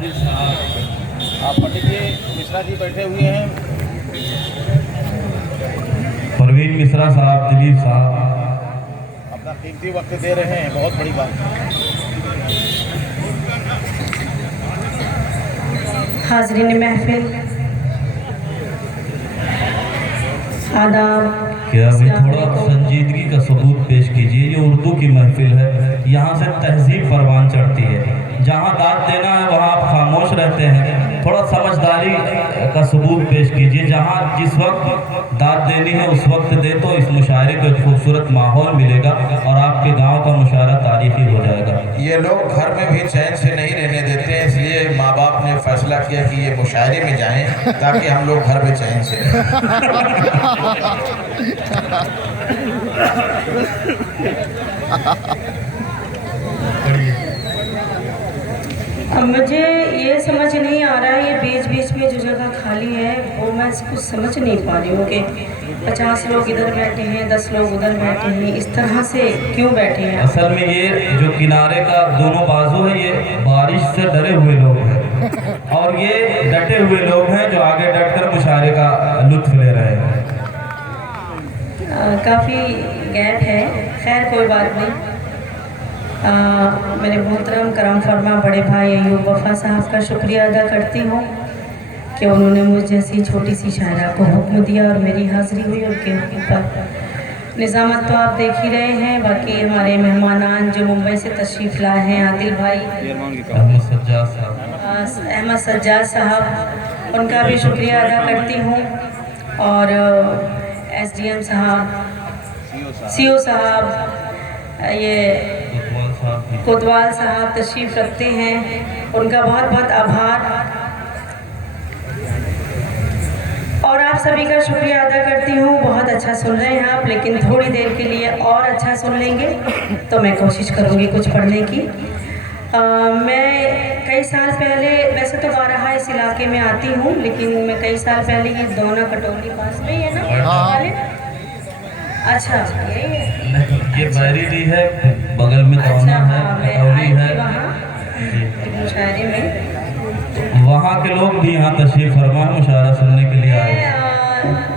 पंडित जी मिश्रा जी बैठे हुए हैं। परवीन मिश्रा साहब, दिलीप साहब अपना कीमती वक्त दे रहे हैं, बहुत बड़ी बात। हाजरीन महफिल, आदाब। क्या अभी थोड़ा संजीदगी का सबूत पेश कीजिए। ये उर्दू की महफिल है, यहाँ से तहजीब परवान चढ़ती है। जहाँ दाद देना है वहाँ आप खामोश रहते हैं। थोड़ा समझदारी का सबूत पेश कीजिए। जहाँ जिस वक्त दाद देनी है उस वक्त दे, तो इस मुशायरे को एक खूबसूरत माहौल मिलेगा और आपके गांव का मुशायरा तारीखी हो जाएगा। ये लोग घर में भी चैन से नहीं रहने देते हैं, इसलिए माँ बाप ने फैसला किया कि ये मुशायरे में जाएं ताकि हम लोग घर में चैन से रहें। अब मुझे ये समझ नहीं आ रहा है, ये बीच बीच में जो जगह खाली है वो मैं कुछ समझ नहीं पा रही हूँ कि 50 लोग इधर बैठे हैं, 10 लोग उधर बैठे हैं, इस तरह से क्यों बैठे हैं? असल में ये जो किनारे का दोनों बाजू है, ये बारिश से डरे हुए लोग हैं और ये डटे हुए लोग हैं जो आगे डटकर मुशायरे का लुत्फ ले रहे हैं। काफ़ी गैप है, खैर कोई बात नहीं। मेरे मोहतरम करम फरमा बड़े भाई अयूब वफ़ा साहब का शुक्रिया अदा करती हूँ कि उन्होंने मुझ जैसी छोटी सी शायरा को हुक्म दिया और मेरी हाज़िरी हुई उनके हुक्म पर। निज़ामत तो आप देख ही रहे हैं। बाकी हमारे मेहमानान जो मुंबई से तशरीफ़ लाए हैं, आदिल भाई, अहमद सज्जाद साहब, उनका भी शुक्रिया अदा करती हूँ। और SDM साहब, CO साहब, ये कोतवाल साहब तशरीफ़ रखते हैं, उनका बहुत बहुत आभार। और आप सभी का शुक्रिया अदा करती हूँ। बहुत अच्छा सुन रहे हैं आप, लेकिन थोड़ी देर के लिए और अच्छा सुन लेंगे तो मैं कोशिश करूँगी कुछ पढ़ने की। मैं कई साल पहले, वैसे तो बारहा इस इलाके में आती हूँ, लेकिन मैं कई साल पहले ये दोना कटोली पास में ही है ना? अच्छा, ये बैरीडी है, बगल में दोना है, कटौली है। मुशायरे में वहाँ के लोग भी यहाँ तशरीफ़ फरमा मुशायरा सुनने के लिए आए।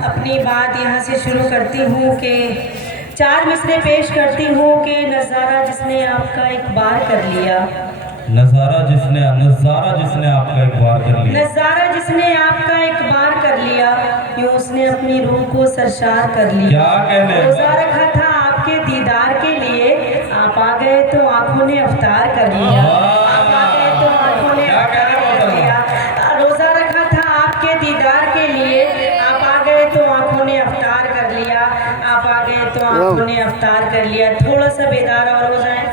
अपनी बात यहाँ से शुरू करती हूँ कि 4 मिसरे पेश करती हूँ कि नज़ारा जिसने आपका एक बार कर लिया, नज़ारा जिसने आपका एक बार कर लिया, नज़ारा जिसने आपका एक बार कर लिया, यूँ उसने अपनी रूह को सरशार कर लिया। क्या कहने? रोज़ा रखा था आपके दीदार के लिए, आप आ गए तो आँखों ने अफ्तार कर लिया। आप आ गए तो आँखों ने अफ्तार कर लिया। रोज़ा रखा था आपके दीदार के लिए, आप आ गए तो आँखों ने अफ्तार कर लिया। आप आ गए तो आँखों ने अफ्तार कर लिया। थोड़ा सा बेदार और हो जाए।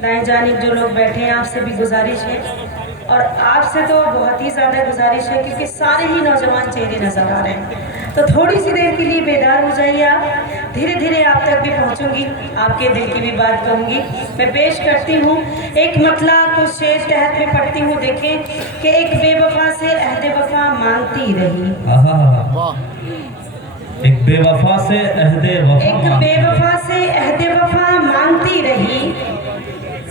दाएं जानिब जो लोग बैठे हैं, आपसे भी गुजारिश है, और आपसे तो बहुत ही ज़्यादा गुजारिश है क्योंकि सारे ही नौजवान चेहरे नज़र आ रहे हैं, तो थोड़ी सी देर के लिए बेदार हो जाइए आप। धीरे धीरे आप तक भी पहुंचूंगी, आपके दिल की भी बात कहूँगी। मैं पेश करती हूँ एक मतला कुछ शेर तहत में पढ़ती हूँ। देखें कि एक बेवफा से अहद वफा मांगती रही, एक बेवफा से अहदे वफा मांगती रही,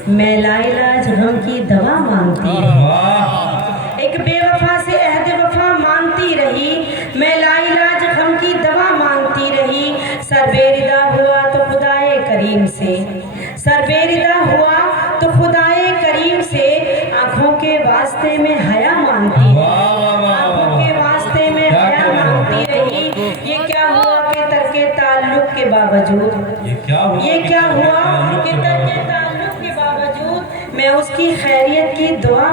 मैं लाइलाज गम की दवा मांगती रही। एक बेवफा से अहद वफा मांगती रही, मैं लाइलाज गम की दवा मांगती रही। सर बेरिदा हुआ तो खुदाए करीम से, सर बेरिदा हुआ तो खुदाए करीम से, आँखों के वास्ते में हया मांगती रही, आँखों के वास्ते में हया मांगती रही। ये क्या हुआ कि तर्के ताल्लुक के बावजूद, ये क्या हुआ कि तर्के ताल्लुक के बावजूद मैं उसकी खैरियत की दुआ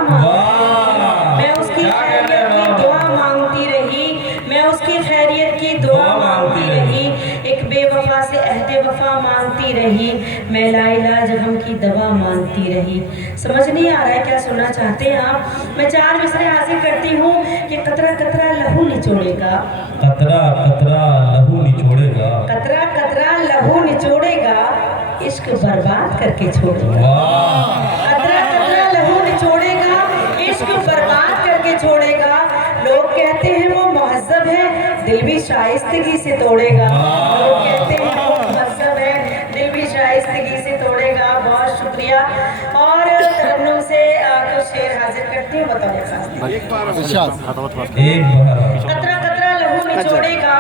मैं उसकी खैरियत की दुआ मांगती रही, मैं उसकी खैरियत की दुआ मांगती रही। एक बेवफा से अहदे वफा मांगती रही, मैं लाइलाज गम की दवा मांगती रही। समझ नहीं आ रहा है क्या सुनना चाहते हैं आप? मैं 4 मिसरे हासिल करती हूँ कि कतरा कतरा लहू निचोड़ेगा, कतरा कतरा लहू निचोड़ेगा, कतरा कतरा लहू निचोड़ेगा, इश्क बर्बाद करके छोड़ेगा। कतरा कतरा लहू निचोड़ेगा, इश्क बर्बाद करके छोड़ेगा। लोग कहते हैं वो मुहज़्ज़ब है, दिल भी शाइस्तगी से तोड़ेगा। लोग कहते हैं वो मुहज़्ज़ब है, दिल भी शाइस्तगी से तोड़ेगा। बहुत शुक्रिया। और तरन्नुम से कुछ शेर हाजिर करती हूँ। में बताओ। एक बार कतरा कतरा लहू निचोड़ेगा,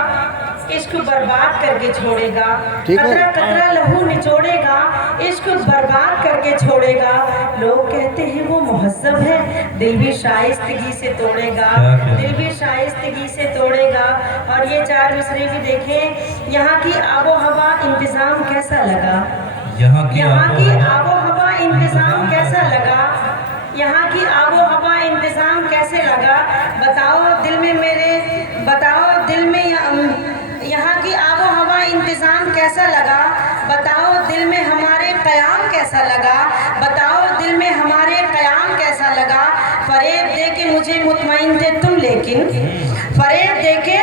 इश्क बर्बाद करके छोड़ेगा। कतरा कतरा लहू निचोड़ेगा, इश्क बर्बाद करके छोड़ेगा। लोग कहते हैं वो मुहज्जब है, दिल भी शाइस्तगी से तोड़ेगा, दिल भी शाइस्तगी से तोड़ेगा। और ये 4 मिसरे भी देखें, यहाँ की आबो हवा इंतज़ाम कैसा लगा, यहाँ की आबो हवा इंतज़ाम कैसा लगा, यहाँ की आबो हवा इंतज़ाम कैसे लगा। बताओ दिल में मेरे, बताओ दिल में यहाँ की आबो हवा इंतज़ाम कैसा लगा। बताओ दिल में हमारे क़याम कैसा लगा, बताओ दिल में हमारे क़याम कैसा लगा। फ़रेब दे के मुझे मुतमईन थे तुम, लेकिन फ़रेब दे के